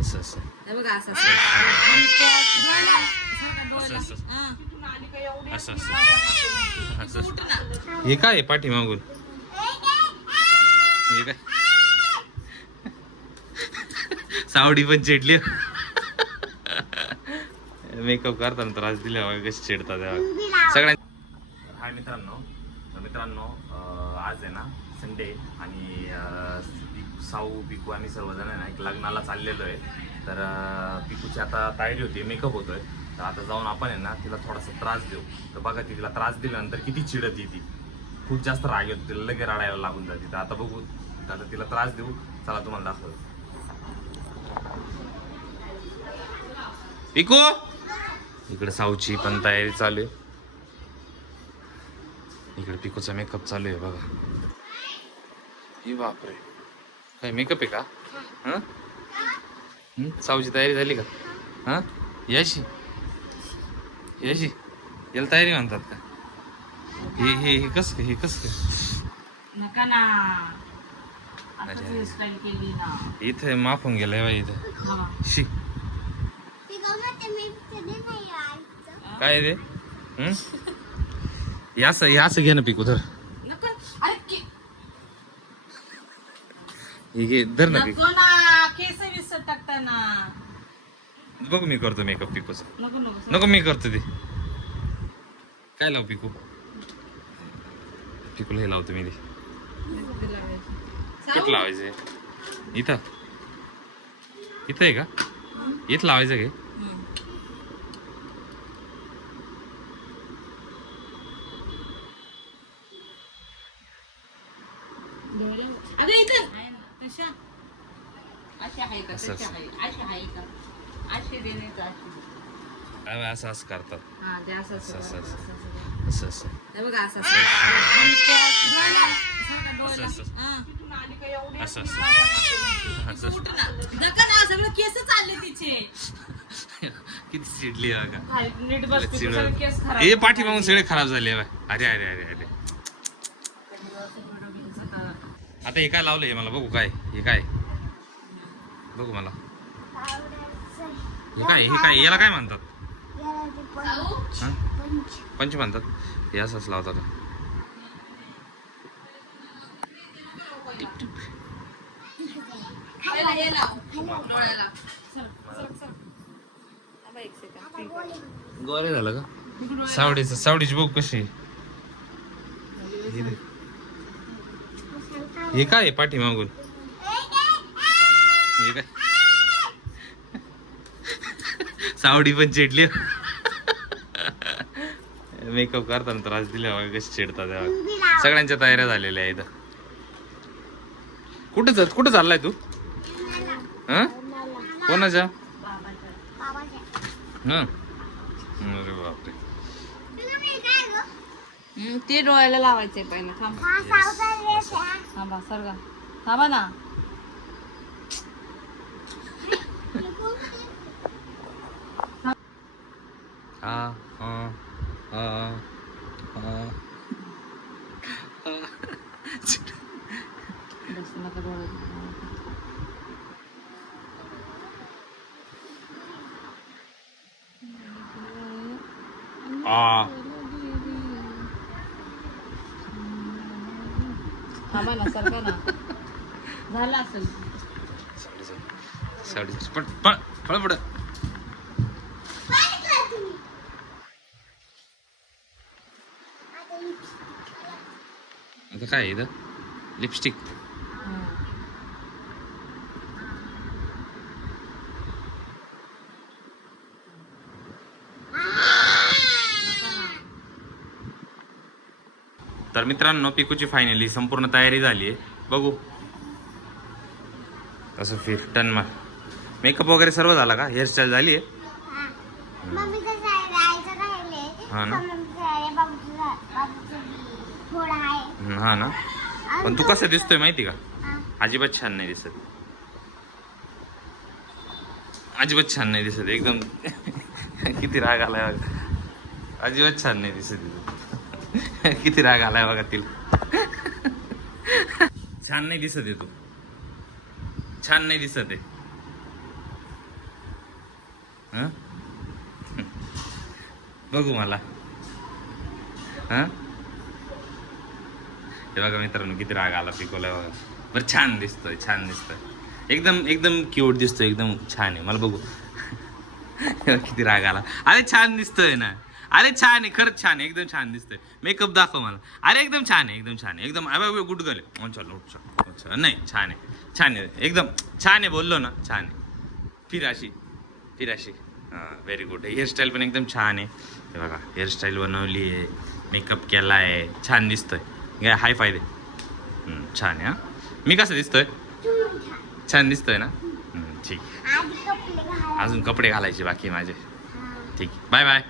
असं असं हे बघा असं असं असं असं असं असं. हे काय पाठी मागून हे काय सावडी पण चिडली मेकअप करताना त्रास दिला कशी चिडतात सगळ्यां. हाय मित्रांनो आज आहे ना संडे आणि साऊ पिकू आम्ही सर्वजण आहे ना एक लग्नाला चाललेलो आहे. तर पिकूची आता तयारी होती, मेकअप होतोय. तर आता जाऊन आपण आहे ना तिला थोडासा त्रास देऊ. तर बघा तिला त्रास दिल्यानंतर किती चिडत ती, खूप जास्त राग येतो तिला, लगेच रडायला लागून जाते. तर आता बघू, आता तिला त्रास देऊ. चला तुम्हाला दाखवतो. पिकू इकडे साऊची पण तयारी चालू आहे. इकडे पिकूचा मेकअप चालू आहे बघा. ही बापरे, काय मेकअप आहे का? साऊची तयारी झाली का? हा याशी याशी याला तयारी म्हणतात का? हे हे हे कस हे कस नका ना, हेअरस्टाईल केली ना. इथे माफ होऊन गेलाय बाई इथं. शी काय रे? यास घे ना पिकू, धर. हे धर ना पिकू. केस विसर टाकताना. बघ मी करतो मेकअप पिकूचा. नको नको मी करतो ते. काय लाव पिकू? पिकूला हे लावतो मी ते. कुठं लावायचंय? इथं इथं आहे का? इथं लावायचं घे. असं असं करतात. असं असं असं असं हे बघा असं असं असं असं नका ना, सगळं केस चालले तिचे. किती चिडली बघा. नीट बस, सगळे केस खराब. हे पाठी मागून सगळे खराब झाले. अरे अरे अरे अरे. आता हे काय लावलंय मला बघू. काय हे काय बघू मला. हे काय याला काय म्हणतात? पंच म्हणतात. हे असंच लावतात. गोरे झालं का? सावडीची बघ कशी. हे काय पाठी मागून हे काय सावडी पण चिडली. मेकअप करताना त्रास दिला कशी चिडतात सगळ्यांच्या तयाऱ्या झालेल्या आहेत. कुठं चाललाय तू? कोणाच्या? अरे बापरे. ते डोळ्याला लावायचंय पहिलं. थांबा सरगा, थांबा ना. थांबा ना, सरका ना. झालं असेल. पळ. आता काय इथं लिपस्टिक. तर मित्रांनो पिकूची फायनली संपूर्ण तयारी झाली आहे. बघू कसं फिफ्टन मग मेकअप वगैरे सर्व झाला का? हेअरस्टाईल झाली आहे? हा ना, हा ना. पण तू कसं दिसतोय माहिती का? अजिबात छान नाही दिसत. अजिबात छान नाही दिसत एकदम. किती राग आलाय बघा. अजिबात छान नाही दिसत. किती राग आलाय बघा तिला. छान नाही दिसत आहे तू. छान नाही दिसत आहे. हं? बघू मला. हा हे बघा मित्रांनो किती राग आला पिकोला बघा. बरं छान दिसतोय, छान दिसतोय, एकदम एकदम क्यूट दिसतोय, एकदम छान आहे. मला बघू किती राग आला. अरे छान दिसतोय ना, अरे छान आहे, खरंच छान आहे, एकदम छान दिसतोय. मेकअप दाखव मला. अरे एकदम छान आहे, एकदम छान आहे, एकदम गुड गर्ल आहे. चल नाही छान आहे, छान आहे, एकदम छान आहे, बोललो ना छान आहे. फिर अशी हां व्हेरी गुड. हेअरस्टाईल पण एकदम छान आहे. हे बघा हेअरस्टाईल बनवली आहे, मेकअप केला आहे, छान दिसतोय. काय हाय फाय दे. छान आहे. हां मी कसं दिसतोय? छान दिसतोय ना. ठीक. अजून कपडे घालायचे बाकी माझे. ठीक, बाय बाय.